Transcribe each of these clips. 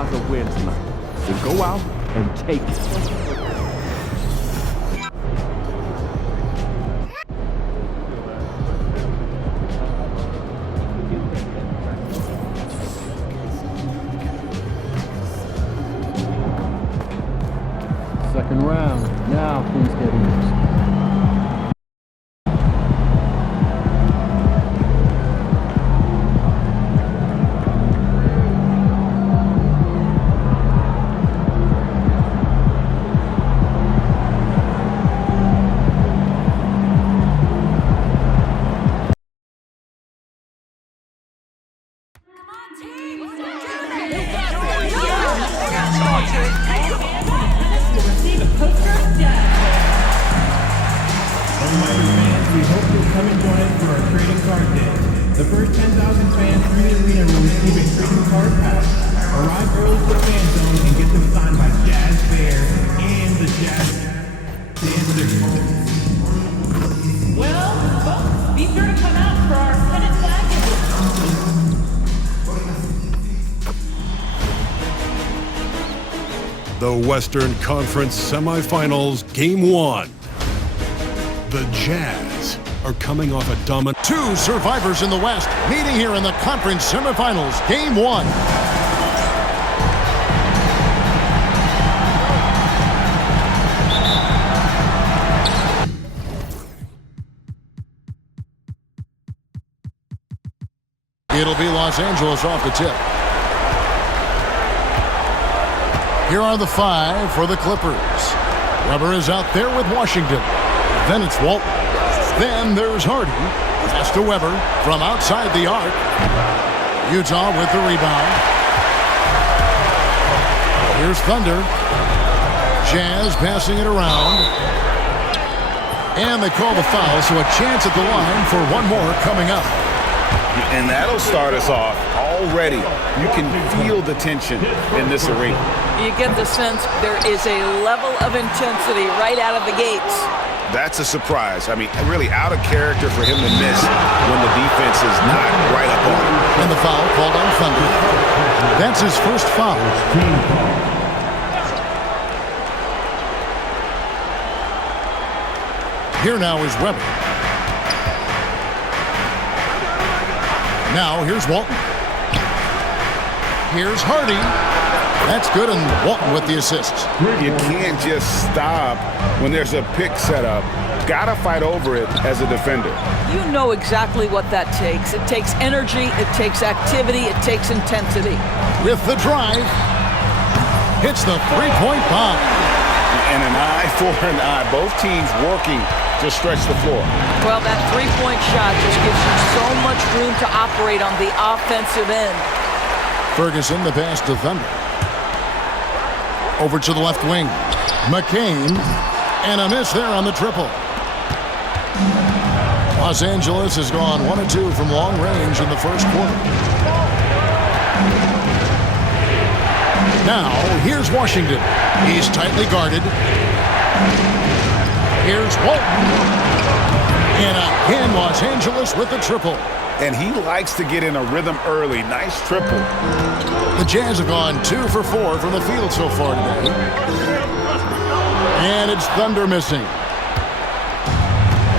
Plaza win tonight. So go out and take it. Second round. Now things get interesting. We hope you'll come and join us for our trading card day. The first 10,000 fans through the arena will receive a trading card pack. Arrive early to the fan zone and get them signed by Jazz Bear and the Jazz Dancers. Well, folks, be sure to come out for our pennant flag. The Western Conference Semifinals, Game 1. The Jazz are coming off a dominant... Two survivors in the West meeting here in the conference semifinals, Game 1. It'll be Los Angeles off the tip. Here are the five for the Clippers. Weber is out there with Washington. Then it's Walton. Then there's Hardy. Pass to Weber from outside the arc. Utah with the rebound. Here's Thunder. Jazz passing it around. And they call the foul, so a chance at the line for one more coming up. And that'll start us off already. You can feel the tension in this arena. You get the sense there is a level of intensity right out of the gates. That's a surprise. I mean, really out of character for him to miss when the defense is not right up on him. And the foul called on Thunder. That's his first foul. Here now is Weber. Now here's Walton. Here's Hardy. That's good, and Walton with the assists. You can't just stop when there's a pick set up. Gotta fight over it as a defender. You know exactly what that takes. It takes energy, it takes activity, it takes intensity. With the drive, hits the three-point bomb. And an eye for an eye. Both teams working to stretch the floor. Well, that three-point shot just gives you so much room to operate on the offensive end. Ferguson, the pass to Thunder. Over to the left wing. McCain. And a miss there on the triple. Los Angeles has gone 1 of 2 from long range in the first quarter. Now, here's Washington. He's tightly guarded. Here's Walton. And again, Los Angeles with the triple. And he likes to get in a rhythm early. Nice triple. The Jazz have gone 2 for 4 from the field so far today. And it's Thunder missing.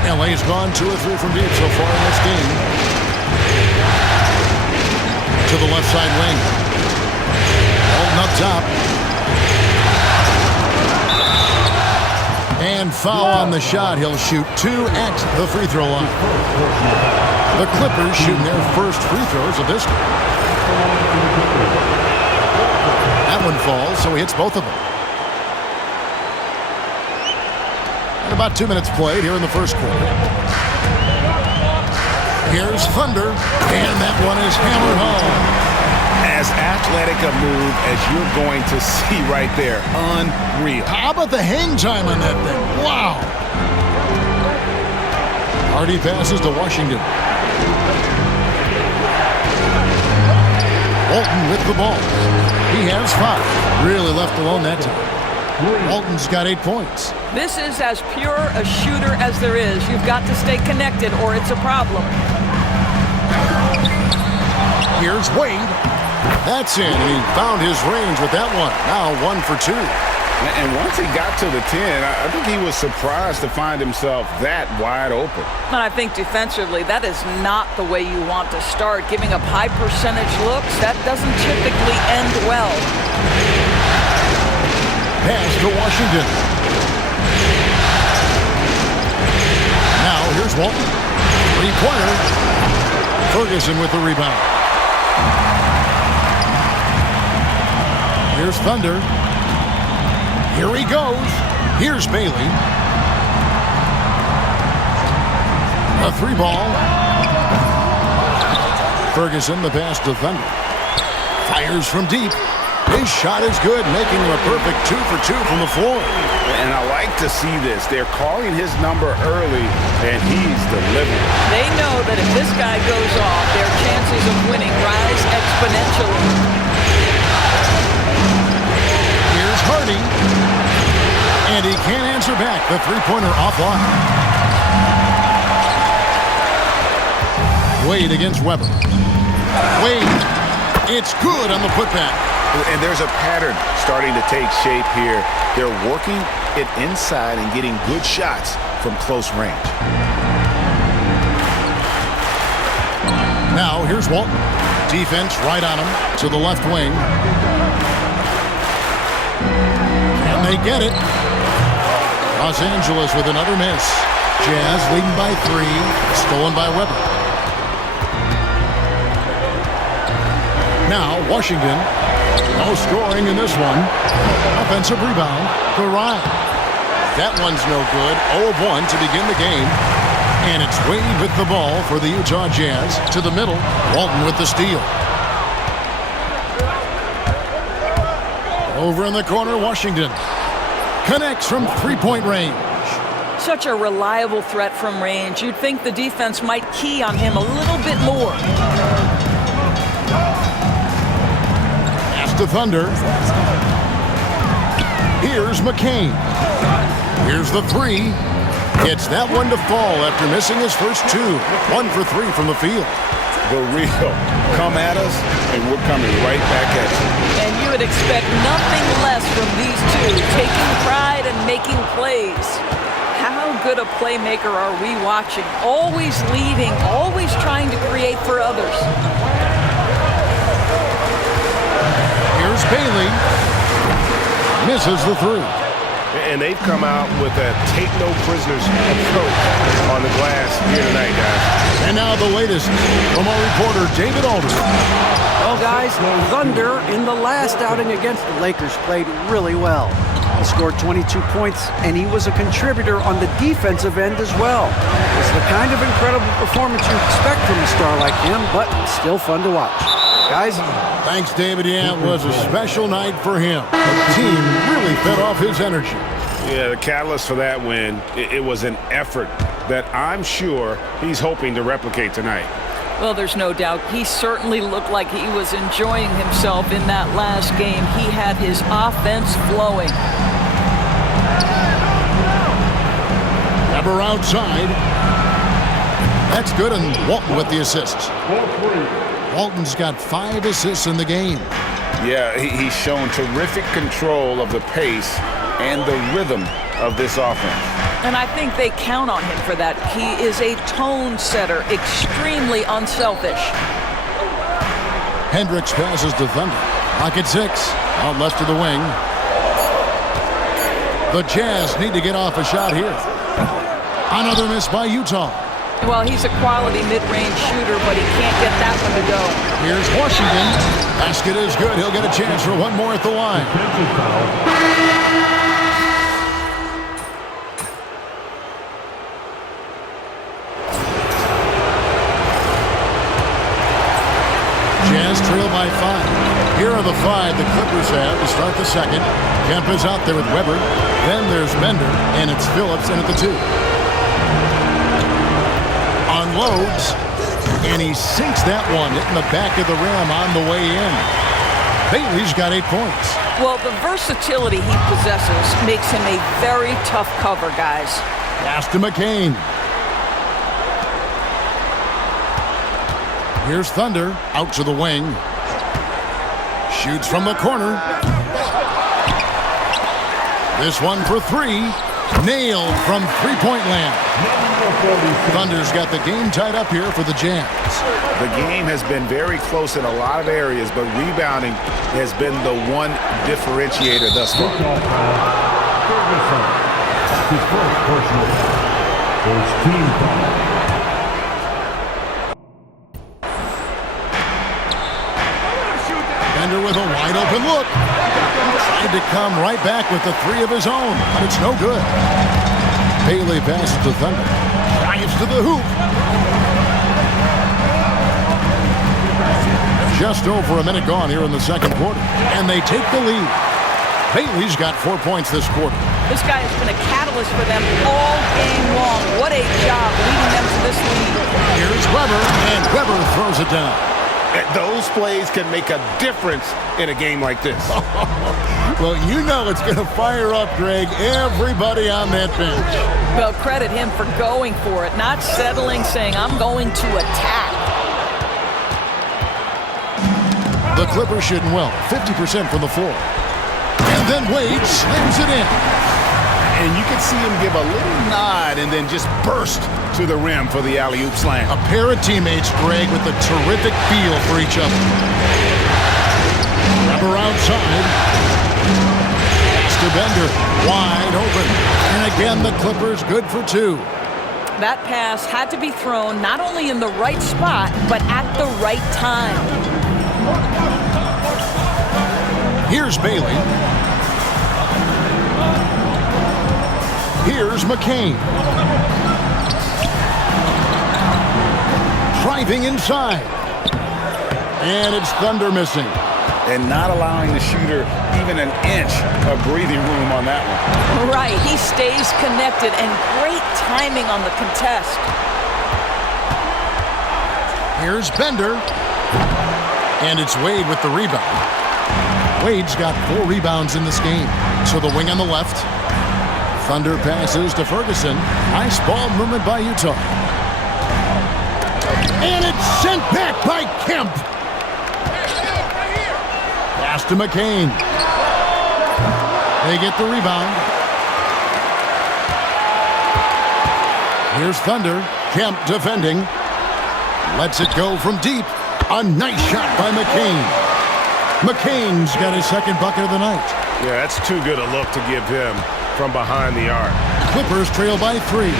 LA's gone 2 or 3 from deep so far in this game. To the left side wing. Walton up top. And foul on the shot. He'll shoot 2 at the free throw line. The Clippers shooting their first free throws of this game. That one falls, so he hits both of them. And about 2 minutes played here in the first quarter. Here's Thunder, and that one is hammered home. As athletic a move as you're going to see right there. Unreal. How about the hang time on that thing? Wow. Hardy passes to Washington. Walton with the ball. He has 5. Really left alone that time. Walton's got 8 points. This is as pure a shooter as there is. You've got to stay connected or it's a problem. Here's Wade. That's in, and he found his range with that one. Now 1 for 2. And once he got to the 10, I think he was surprised to find himself that wide open. And I think defensively, that is not the way you want to start. Giving up high percentage looks, that doesn't typically end well. Pass to Washington. Now here's Walton. Three-pointer. Ferguson with the rebound. Here's Thunder. Here he goes. Here's Bailey. A 3-ball. Ferguson, the pass to Thunder. Fires from deep. His shot is good, making him a perfect 2 for 2 from the floor. And I like to see this. They're calling his number early, and he's delivering. They know that if this guy goes off, their chances of winning rise exponentially. Here's Hardy. And he can't answer back. The three-pointer offline. Wade against Weber. Wade. It's good on the putback. And there's a pattern starting to take shape here. They're working it inside and getting good shots from close range. Now here's Walton. Defense right on him to the left wing. And they get it. Los Angeles with another miss. Jazz leading by 3. Stolen by Weber. Now Washington. No scoring in this one. Offensive rebound to Ryan. That one's no good. 0-1 to begin the game. And it's Wade with the ball for the Utah Jazz. To the middle. Walton with the steal. Over in the corner, Washington. Connects from three-point range. Such a reliable threat from range. You'd think the defense might key on him a little bit more. To Thunder. Here's McCain. Here's the 3. Gets that one to fall after missing his first 2. 1 for 3 from the field. The real come at us, and we're coming right back at you. And you would expect nothing less from these two, taking pride and making plays. How good a playmaker are we watching? Always leading, always trying to create for others. Here's Bailey. Misses the 3. And they've come out with a take-no-prisoners approach on the glass here tonight, guys. And now the latest from our reporter, David Aldridge. Well, guys, Thunder in the last outing against the Lakers played really well. He scored 22 points, and he was a contributor on the defensive end as well. It's the kind of incredible performance you expect from a star like him, but still fun to watch. Guys, thanks, David. Yeah, it was a special night for him. The team really fed off his energy. Yeah, the catalyst for that win, it was an effort that I'm sure he's hoping to replicate tonight. Well, there's no doubt. He certainly looked like he was enjoying himself in that last game. He had his offense flowing. Weber outside. That's good, and Walton with the assists. Walton's got 5 assists in the game. Yeah, he's shown terrific control of the pace and the rhythm of this offense. And I think they count on him for that. He is a tone setter, extremely unselfish. Hendricks passes to Thunder. Clock at 6. Out left to the wing. The Jazz need to get off a shot here. Another miss by Utah. Well, he's a quality mid-range shooter, but he can't get that one to go. Here's Washington. Basket is good. He'll get a chance for one more at the line. Jazz trail by 5. Here are the 5 the Clippers have to start the second. Kemp is out there with Weber. Then there's Bender, and it's Phillips in at the 2. Unloads, and he sinks that one, hitting the back of the rim on the way in. Bailey's got 8 points. Well, the versatility he possesses makes him a very tough cover, guys. Pass to McCain. Here's Thunder, out to the wing. Shoots from the corner. This one for three. Nailed from three-point land. Thunder's got the game tied up here for the Jazz. The game has been very close in a lot of areas, but rebounding has been the one differentiator thus far. His first personal foul. First team foul. Bender with a wide-open look. Tried to come right back with the three of his own, but it's no good. Bailey passes to Thunder. Drives to the hoop. Just over a minute gone here in the second quarter, and they take the lead. Bailey's got 4 points this quarter. This guy has been a catalyst for them all game long. What a job leading them to this lead. Here's Weber, and Weber throws it down. Those plays can make a difference in a game like this. Well, you know it's going to fire up, Greg, everybody on that bench. Well, credit him for going for it, not settling, saying, I'm going to attack. The Clippers shooting well, 50% from the floor. And then Wade slams it in. And you can see him give a little nod and then just burst to the rim for the alley-oop slam. A pair of teammates, Greg, with a terrific feel for each other. Weber outside. Pass to Bender. Wide open. And again, the Clippers good for two. That pass had to be thrown not only in the right spot, but at the right time. Here's Bailey. Here's McCain. Driving inside. And it's Thunder missing. And not allowing the shooter even an inch of breathing room on that one. Right, he stays connected, and great timing on the contest. Here's Bender. And it's Wade with the rebound. Wade's got 4 rebounds in this game. So the wing on the left. Thunder passes to Ferguson. Nice ball movement by Utah. And it's sent back by Kemp. Pass to McCain. They get the rebound. Here's Thunder. Kemp defending. Lets it go from deep. A nice shot by McCain. McCain's got his second bucket of the night. Yeah, that's too good a look to give him from behind the arc. Clippers trail by 3.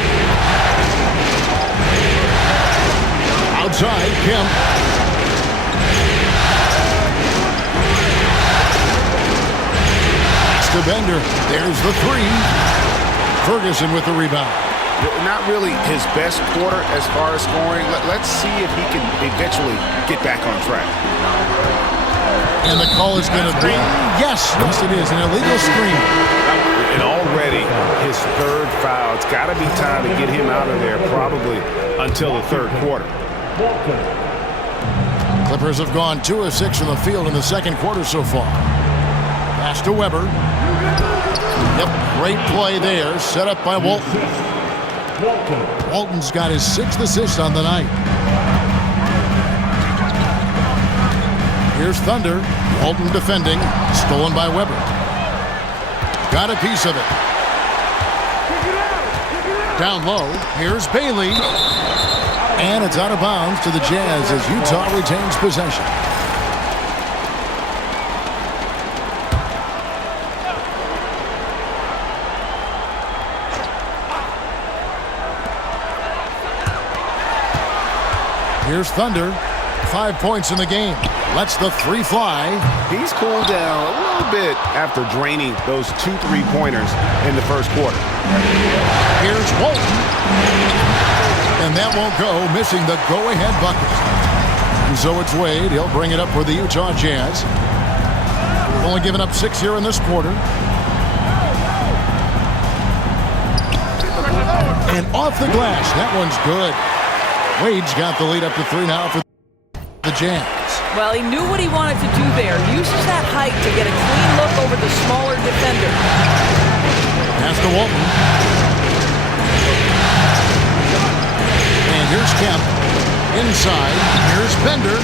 Outside, Kemp. Pass to Bender. There's the 3. Ferguson with the rebound. Not really his best quarter as far as scoring. Let's see if he can eventually get back on track. And the call is going to be, yes, it is, an illegal screen. And already his third foul. It's got to be time to get him out of there probably until the third quarter. Clippers have gone 2 of 6 from the field in the second quarter so far. Pass to Weber. Yep, great play there, set up by Walton. Walton's got his 6th assist on the night. Here's Thunder. Walton defending. Stolen by Weber. Got a piece of it. Down low. Here's Bailey. And it's out of bounds to the Jazz as Utah retains possession. Here's Thunder. 5 points in the game. Lets the 3 fly. He's cooled down a little bit after draining those 2 3-pointers in the first quarter. Here's Walton. And that won't go, missing the go-ahead bucket. And so it's Wade. He'll bring it up for the Utah Jazz. Only given up 6 here in this quarter. And off the glass. That one's good. Wade's got the lead up to 3 now for the Jazz. Well, he knew what he wanted to do there. Uses that height to get a clean look over the smaller defender. Pass to Walton. And here's Kemp. Inside. Here's Bender.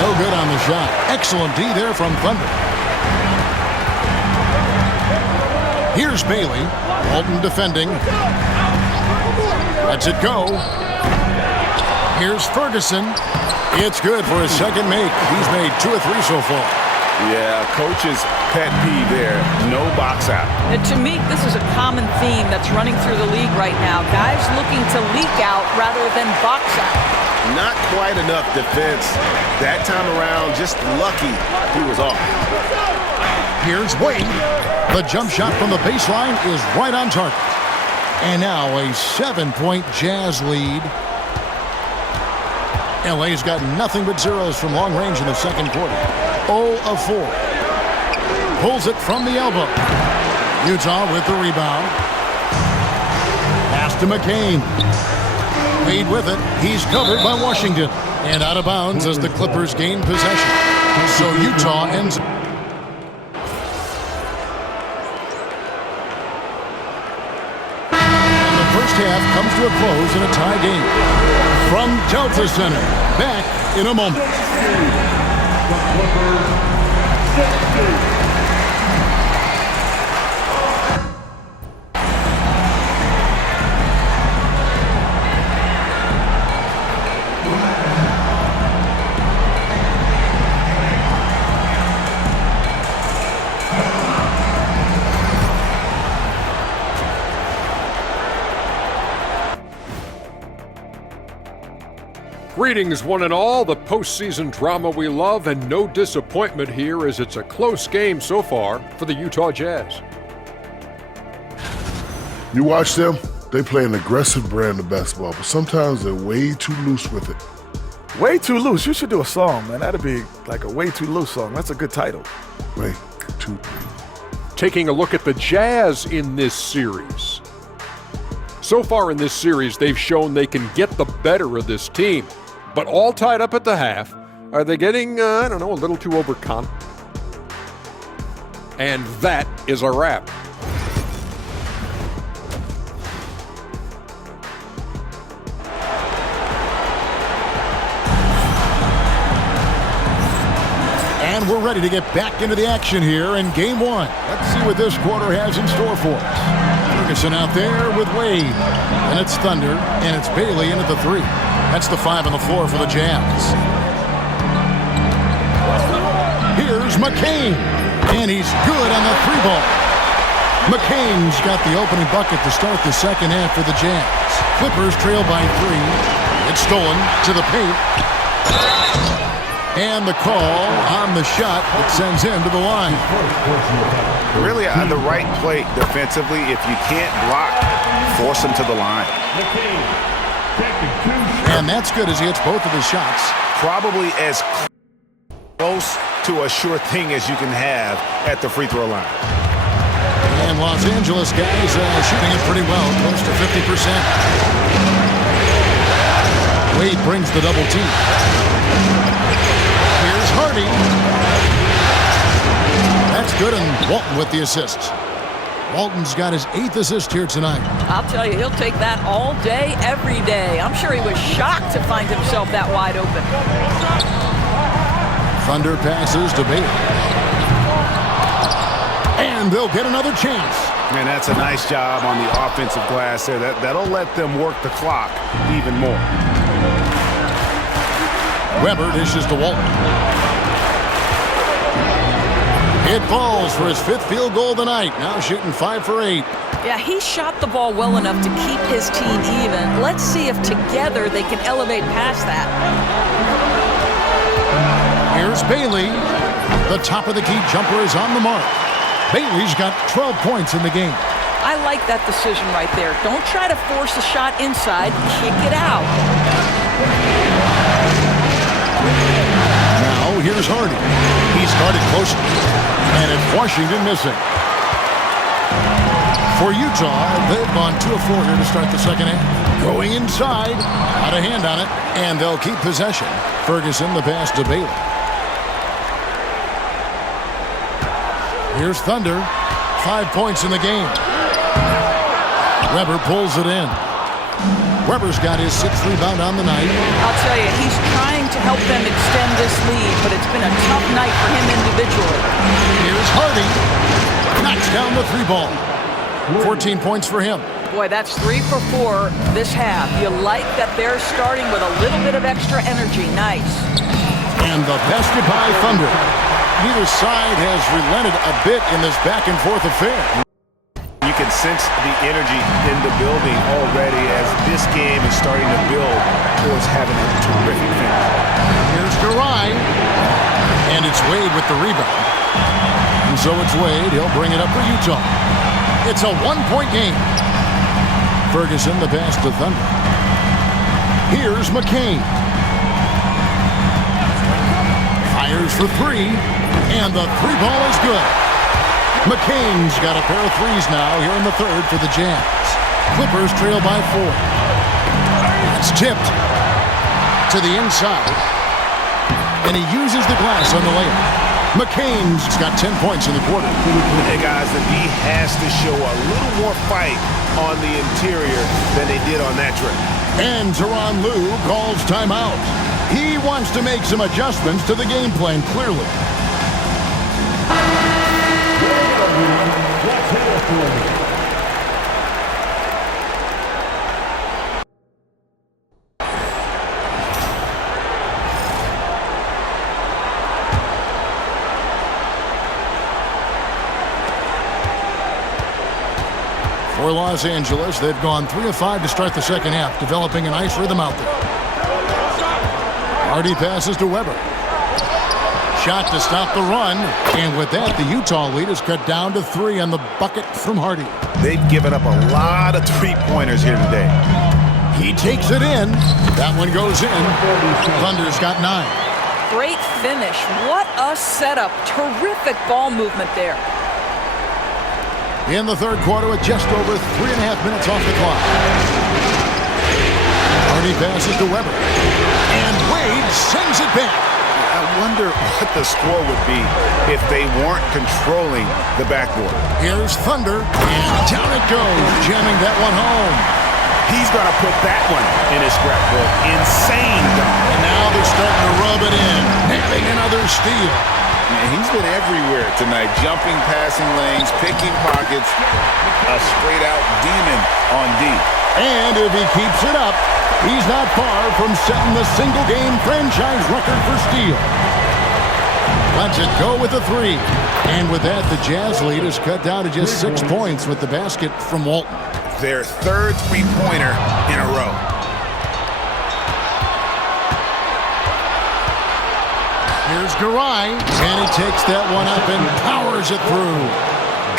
No good on the shot. Excellent D there from Thunder. Here's Bailey. Walton defending. Lets it go. Here's Ferguson. It's good for his second make. He's made 2 or 3 so far. Yeah, coach's pet peeve there. No box out. And to me, this is a common theme that's running through the league right now. Guys looking to leak out rather than box out. Not quite enough defense. That time around, just lucky he was off. Here's Wade. The jump shot from the baseline is right on target. And now a 7-point Jazz lead. LA's got nothing but zeros from long range in the second quarter. 0 of 4. Pulls it from the elbow. Utah with the rebound. Pass to McCain. Wade with it. He's covered by Washington. And out of bounds as the Clippers gain possession. So Utah ends. And the first half comes to a close in a tie game. From Delta Center. Back in a moment. Greetings, one and all. The postseason drama we love, and no disappointment here as it's a close game so far for the Utah Jazz. You watch them, they play an aggressive brand of basketball, but sometimes they're way too loose with it. Way Too Loose. You should do a song, man. That'd be like a Way Too Loose song. That's a good title. Way too. Taking a look at the Jazz in this series. So far in this series, they've shown they can get the better of this team, but all tied up at the half. Are they getting, a little too overconfident? And that is a wrap. And we're ready to get back into the action here in Game 1. Let's see what this quarter has in store for us. Ferguson out there with Wade. And it's Thunder, and it's Bailey in at the 3. That's the 5 on the floor for the Jazz. Here's McCain, and he's good on the 3-ball. McCain's got the opening bucket to start the second half for the Jazz. Clippers trail by 3. It's stolen to the paint. And the call on the shot that sends him to the line. Really on the right play defensively. If you can't block, force him to the line. And that's good as he hits both of his shots. Probably as close to a sure thing as you can have at the free throw line. And Los Angeles guys shooting it pretty well, close to 50%. Wade brings the double team. Here's Hardy. That's good, and Walton with the assists. Walton's got his 8th assist here tonight. I'll tell you, he'll take that all day, every day. I'm sure he was shocked to find himself that wide open. Thunder passes to Bailey. And they'll get another chance. And that's a nice job on the offensive glass there. That'll let them work the clock even more. Weber dishes to Walton. It falls for his 5th field goal of the night. Now shooting 5 for 8. Yeah, he shot the ball well enough to keep his team even. Let's see if together they can elevate past that. Here's Bailey. The top of the key jumper is on the mark. Bailey's got 12 points in the game. I like that decision right there. Don't try to force a shot inside. Kick it out. Now here's Hardy. He started close, and it's Washington missing. For Utah, they've gone 2 of 4 here to start the second half. Going inside, got a hand on it, and they'll keep possession. Ferguson, the pass to Bailey. Here's Thunder, 5 points in the game. Weber pulls it in. Weber's got his 6th rebound on the night. I'll tell you, he's trying to help them extend this lead, but it's been a tough night for him individually. Here's Hardy. Knocks down the 3-ball. 14 points for him. Boy, that's 3 for 4 this half. You like that they're starting with a little bit of extra energy. Nice. And the basket by Thunder. Neither side has relented a bit in this back-and-forth affair. You can sense the energy in the building already as this game is starting to build towards having a terrific finish. Here's Garai. And it's Wade with the rebound. And so it's Wade. He'll bring it up for Utah. It's a 1-point game. Ferguson the pass to Thunder. Here's McCain. Fires for 3. And the 3-ball is good. McCain's got a pair of threes now here in the third for the Jazz. Clippers trail by 4. It's tipped to the inside. And he uses the glass on the layup. McCain's got 10 points in the quarter. Hey guys, the D has to show a little more fight on the interior than they did on that trip. And Tyronn Lue calls timeout. He wants to make some adjustments to the game plan, clearly. For Los Angeles, they've gone 3 of 5 to start the second half, developing a nice rhythm out there. Hardy passes to Weber. Shot to stop the run, and with that, the Utah lead is cut down to 3 on the bucket from Hardy. They've given up a lot of three-pointers here today. He takes it in. That one goes in. Thunder's got 9. Great finish. What a setup. Terrific ball movement there. In the third quarter with just over 3.5 minutes off the clock. Hardy passes to Weber. And Wade sends it back. I wonder what the score would be if they weren't controlling the backboard. Here's Thunder, and down it goes, jamming that one home. He's going to put that one in his scrapbook. Insane dunk. And now they're starting to rub it in, having another steal. Man, he's been everywhere tonight, jumping, passing lanes, picking pockets, a straight-out demon on D. And if he keeps it up, he's not far from setting the single-game franchise record for steal. Lets it go with a 3. And with that, the Jazz lead is cut down to just 6 points with the basket from Walton. Their third three-pointer in a row. Here's Garai, and he takes that one up and powers it through.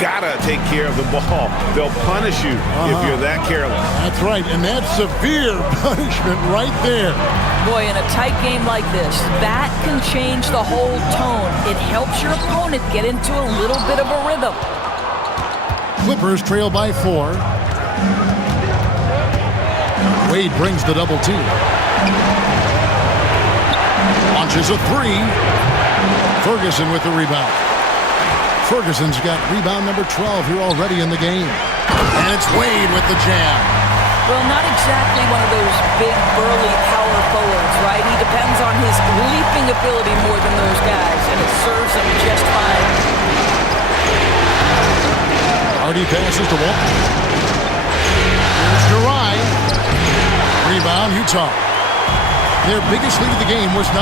Gotta take care of the ball. They'll punish you if you're that careless. That's right, and that's severe punishment right there. Boy, in a tight game like this, that can change the whole tone. It helps your opponent get into a little bit of a rhythm. Clippers trail by 4. Wade brings the double team. Launches a 3. Ferguson with the rebound. Ferguson's got rebound number 12 here already in the game. And it's Wade with the jam. Well, not exactly one of those big, burly power forwards, right? He depends on his leaping ability more than those guys, and it serves him just fine. Hardy passes to Walton. Here's Garai. Rebound, Utah. Their biggest lead of the game was 9.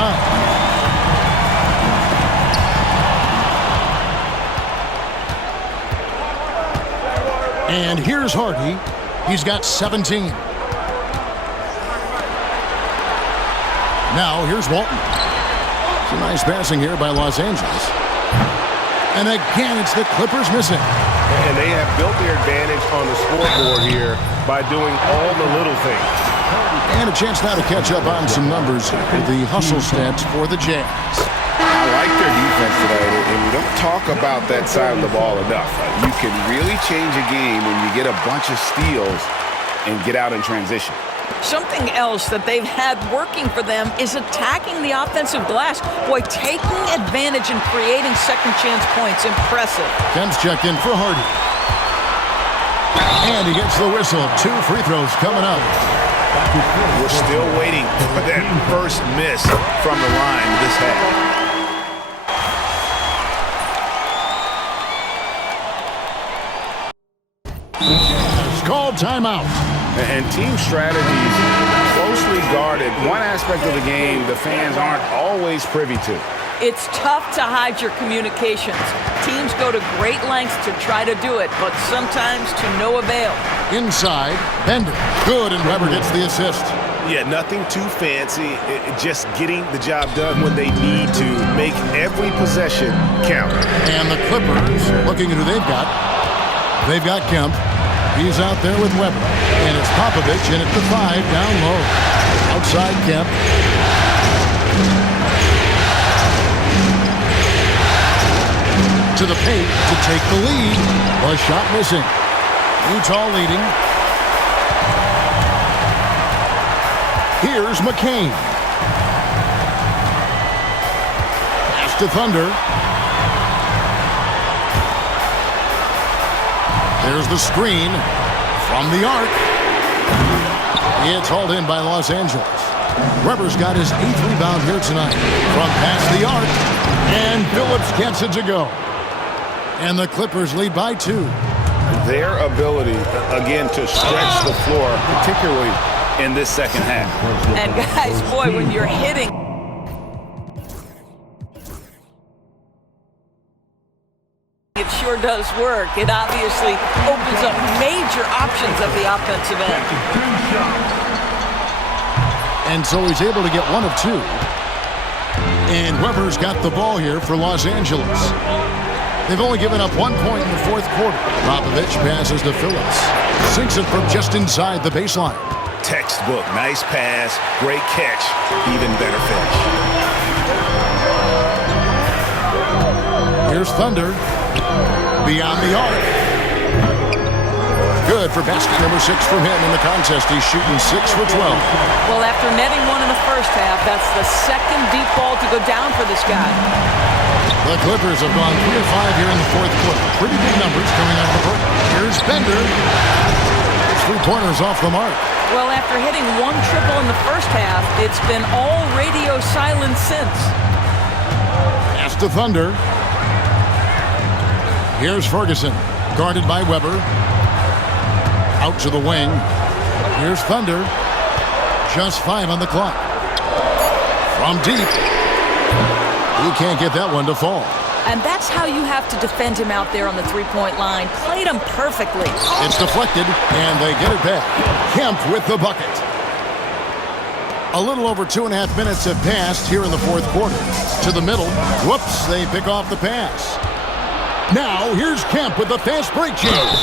And here's Hardy. He's got 17. Now here's Walton. Some nice passing here by Los Angeles. And again, it's the Clippers missing. And they have built their advantage on the scoreboard here by doing all the little things. And a chance now to catch up on some numbers with the hustle stats for the Jazz. I like their defense today, and we don't talk about that side of the ball enough. You can really change a game when you get a bunch of steals and get out in transition. Something else that they've had working for them is attacking the offensive glass. Boy, taking advantage and creating second chance points. Impressive. Kemp's checked in for Hardy. And he gets the whistle. 2 free throws coming up. We're still waiting for that first miss from the line this half. It's called timeout. And team strategies closely guarded. One aspect of the game the fans aren't always privy to. It's tough to hide your communications. Teams go to great lengths to try to do it, but sometimes to no avail. Inside, Bender. Good, and Weber gets the assist. Yeah, nothing too fancy. Just getting the job done when they need to. Make every possession count. And the Clippers, looking at who they've got. They've got Kemp. He's out there with Weber. And it's Popovich in at the 5, down low. Outside Kemp. To the paint to take the lead. A shot missing. Utah leading. Here's McCain. Pass to Thunder. There's the screen from the arc. It's hauled in by Los Angeles. Weber's got his 8th rebound here tonight from past the arc. And Phillips gets it to go. And the Clippers lead by 2. Their ability, again, to stretch the floor, particularly in this second half. And guys, boy, when you're hitting, it sure does work. It obviously opens up major options at the offensive end. And so he's able to get 1 of 2. And Weber's got the ball here for Los Angeles. They've only given up 1 point in the 4th quarter. Popovich passes to Phillips. Sinks it from just inside the baseline. Textbook. Nice pass. Great catch. Even better finish. Here's Thunder. Beyond the arc. Good for basket number 6 from him in the contest. He's shooting 6 for 12. Well, after netting 1 in the first half, that's the second deep ball to go down for this guy. The Clippers have gone 3 of 5 here in the 4th quarter. Pretty big numbers coming out of the break. Here's Bender. 3-pointers off the mark. Well, after hitting 1 triple in the first half, it's been all radio silence since. Pass to Thunder. Here's Ferguson, guarded by Weber. Out to the wing. Here's Thunder. Just 5 on the clock. From deep. He can't get that one to fall. And that's how you have to defend him out there on the 3-point line. Played him perfectly. It's deflected, and they get it back. Kemp with the bucket. A little over 2.5 minutes have passed here in the 4th quarter. To the middle. Whoops, they pick off the pass. Now, here's Kemp with the fast break change.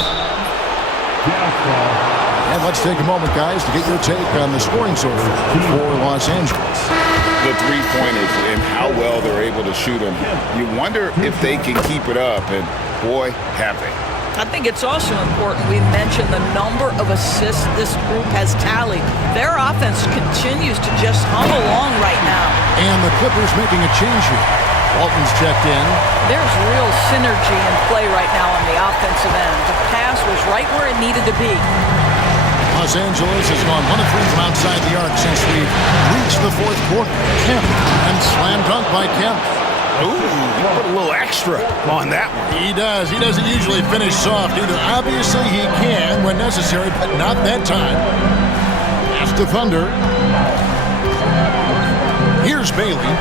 And let's take a moment, guys, to get your take on the scoring so far for Los Angeles. The 3-pointers and how well they're able to shoot them. You wonder if they can keep it up, and boy, have they. I think it's also important we mention the number of assists this group has tallied. Their offense continues to just hum along right now. And the Clippers making a change here. Walton's checked in. There's real synergy in play right now on the offensive end. The pass was right where it needed to be. Los Angeles has gone 1 of 3 from outside the arc since we've reached the 4th quarter. Kemp, and slam dunk by Kemp. Ooh, he put a little extra on that one. He does. He doesn't usually finish soft either. Obviously, he can when necessary, but not that time. Pass to Thunder. Here's Bailey.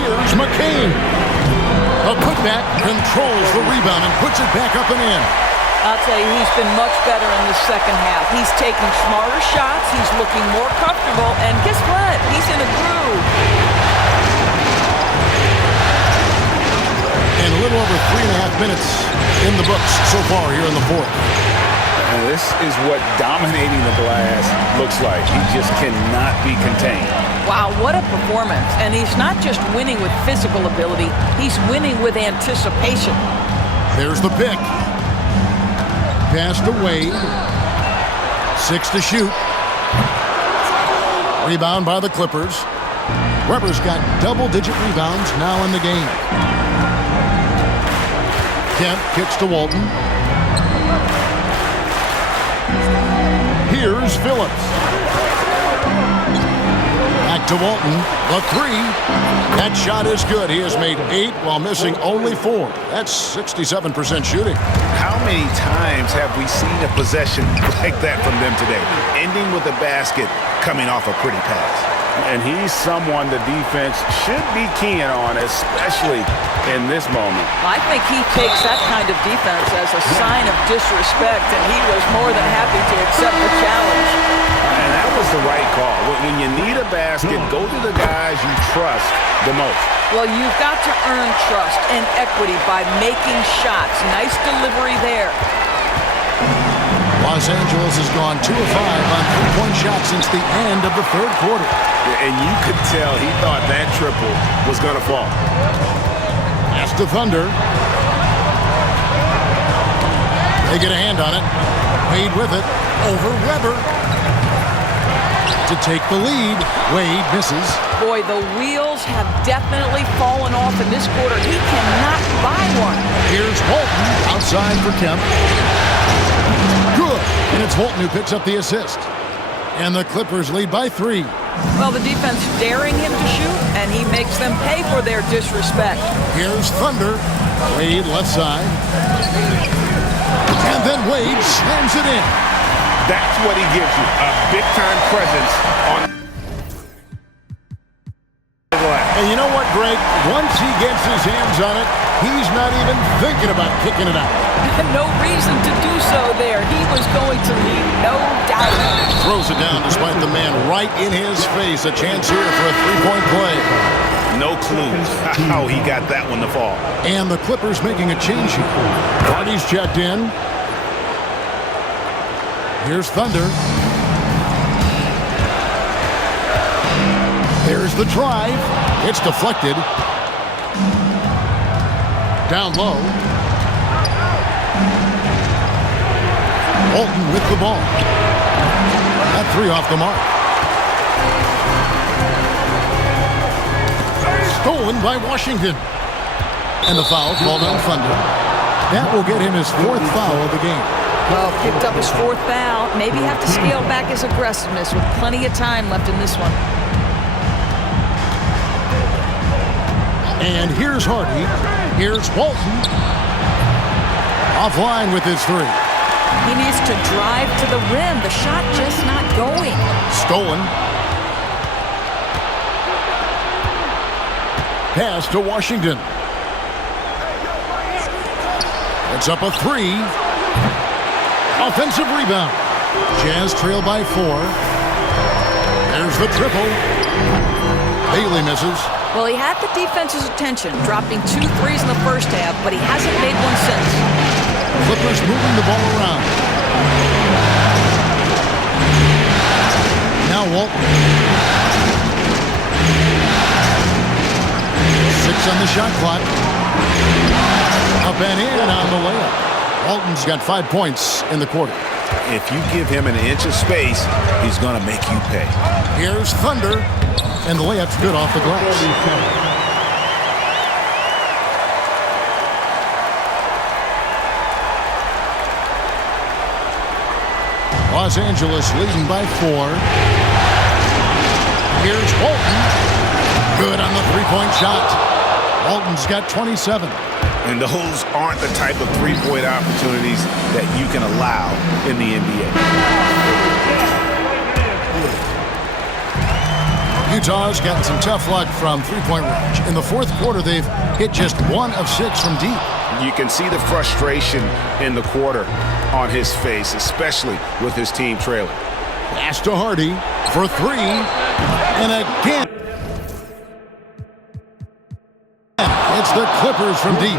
Here's McCain. A putback controls the rebound and puts it back up and in. I'll tell you, he's been much better in the second half. He's taking smarter shots. He's looking more comfortable. And guess what? He's in a groove. And a little over 3.5 minutes in the books so far here in the 4th. And this is what dominating the glass looks like. He just cannot be contained. Wow, what a performance. And he's not just winning with physical ability. He's winning with anticipation. There's the pick. Pass to Wade. 6 to shoot. Rebound by the Clippers. Weber's got double-digit rebounds now in the game. Kemp kicks to Walton. Here's Phillips. Back to Walton. The three. That shot is good. He has made 8 while missing only 4. That's 67% shooting. How many times have we seen a possession like that from them today? Ending with a basket, coming off a pretty pass. And he's someone the defense should be keying on, especially in this moment. I think he takes that kind of defense as a sign of disrespect, and he was more than happy to accept the challenge. And that was the right call. When you need a basket, go to the guys you trust the most. Well, you've got to earn trust and equity by making shots. Nice delivery there. Los Angeles has gone 2 of 5 on 3-point shots since the end of the third quarter. And you could tell he thought that triple was going to fall. Pass to Thunder. They get a hand on it. Wade with it. Over Weber. To take the lead. Wade misses. Boy, the wheels have definitely fallen off in this quarter. He cannot buy one. Here's Walton outside for Kemp. Good. And it's Walton who picks up the assist. And the Clippers lead by 3. Well, the defense daring him to shoot, and he makes them pay for their disrespect. Here's Thunder. Wade left side. And then Wade slams it in. That's what he gives you, a big-time presence on the glass. And you know what, Greg? Once he gets his hands on it, he's not even thinking about kicking it out. No reason to do so there. He was going to lead, no doubt. Throws it down despite the man right in his face. A chance here for a 3-point play. No clues how he got that one to fall. And the Clippers making a change here. Hardy's checked in. Here's Thunder. There's the drive. It's deflected. Down low. Walton with the ball. That 3 off the mark. Stolen by Washington. And the foul called on Thunder. That will get him his 4th foul of the game. Well, picked up his 4th foul. Maybe have to scale back his aggressiveness with plenty of time left in this one. And here's Hardy. Here's Walton. Offline with his 3. He needs to drive to the rim. The shot just not going. Stolen. Pass to Washington. It's up a 3. Offensive rebound. Jazz trail by 4. There's the triple. Bailey misses. Well, he had the defense's attention, dropping 2 threes in the first half, but he hasn't made one since. Clippers moving the ball around. Now Walton. 6 on the shot clock. Up and in on the layup. Walton's got 5 points in the quarter. If you give him an inch of space, he's going to make you pay. Here's Thunder. And the layup's good off the glass. Los Angeles leading by 4. Here's Walton. Good on the 3-point shot. Walton's got 27. And those aren't the type of 3-point opportunities that you can allow in the NBA. Utah's gotten some tough luck from 3-point range. In the 4th quarter, they've hit just 1 of 6 from deep. You can see the frustration in the quarter on his face, especially with his team trailing. Pass to Hardy for 3. And again. It's the Clippers from deep.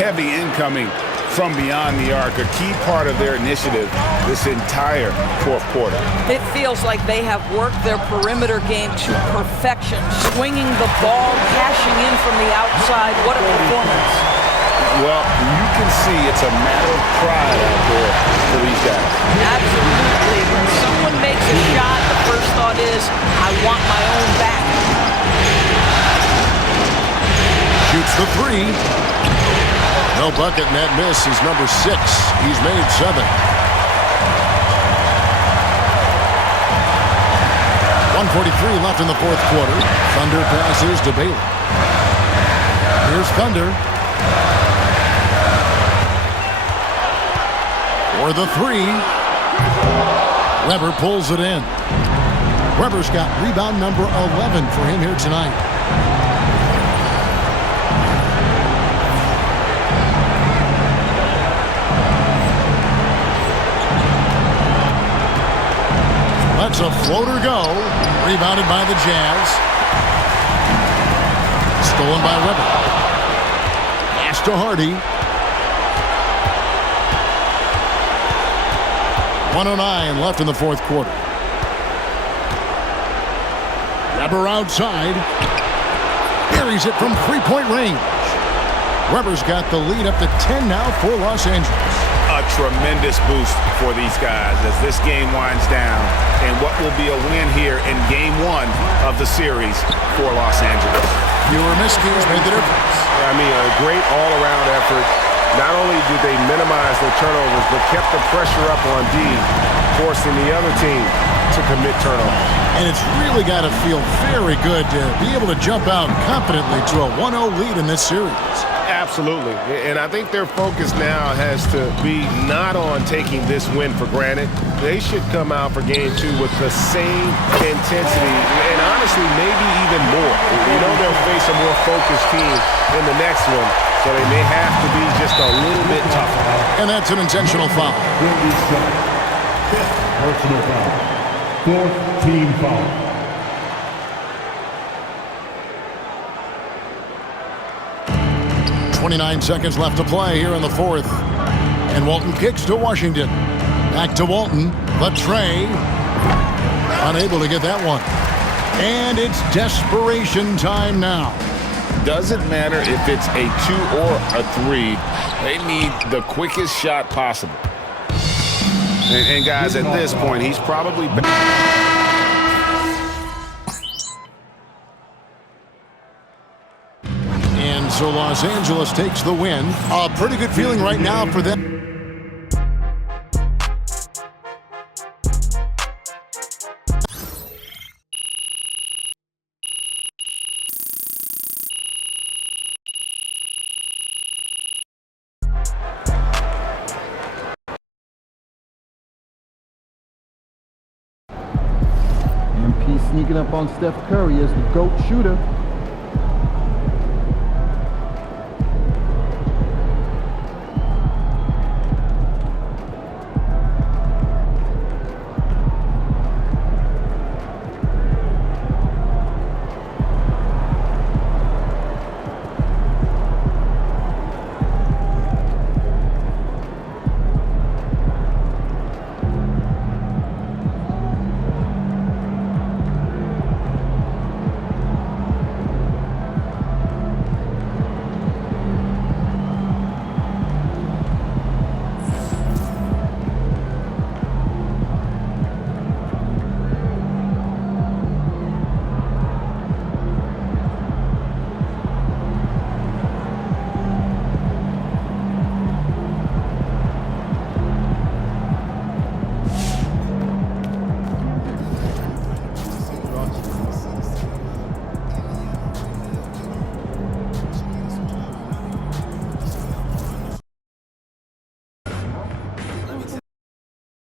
Heavy incoming from beyond the arc, a key part of their initiative this entire 4th quarter. It feels like they have worked their perimeter game to perfection, swinging the ball, cashing in from the outside. What a performance. Well, you can see it's a matter of pride out there for these guys. Absolutely. When someone makes a shot, the first thought is, I want my own back. Shoots the 3. No bucket, and that miss is number 6. He's made 7. 1:43 left in the fourth quarter. Thunder passes to Baylor. Here's Thunder. For the 3. Weber pulls it in. Weber's got rebound number 11 for him here tonight. Lets a floater go. Rebounded by the Jazz. Stolen by Weber. Pass to Hardy. 1:09 left in the fourth quarter. Weber outside. Buries it from three-point range. Weber's got the lead up to 10 now for Los Angeles. A tremendous boost for these guys as this game winds down and what will be a win here in game 1 of the series for Los Angeles. Fewer miscues made the difference. I mean, a great all-around effort. Not only did they minimize their turnovers, but kept the pressure up on D, forcing the other team to commit turnovers. And it's really got to feel very good to be able to jump out confidently to a 1-0 lead in this series. Absolutely. And I think their focus now has to be not on taking this win for granted. They should come out for game 2 with the same intensity and honestly maybe even more. You know they'll face a more focused team in the next one, so they may have to be just a little bit tougher. And that's an intentional foul. Personal foul. 4th team foul. .29 seconds left to play here in the fourth. And Walton kicks to Washington. Back to Walton. The tray. Unable to get that one. And it's desperation time now. Doesn't matter if it's a 2 or a 3. They need the quickest shot possible. And guys, at this point, he's probably... And so Los Angeles takes the win. A pretty good feeling right now for them. MP sneaking up on Steph Curry as the GOAT shooter.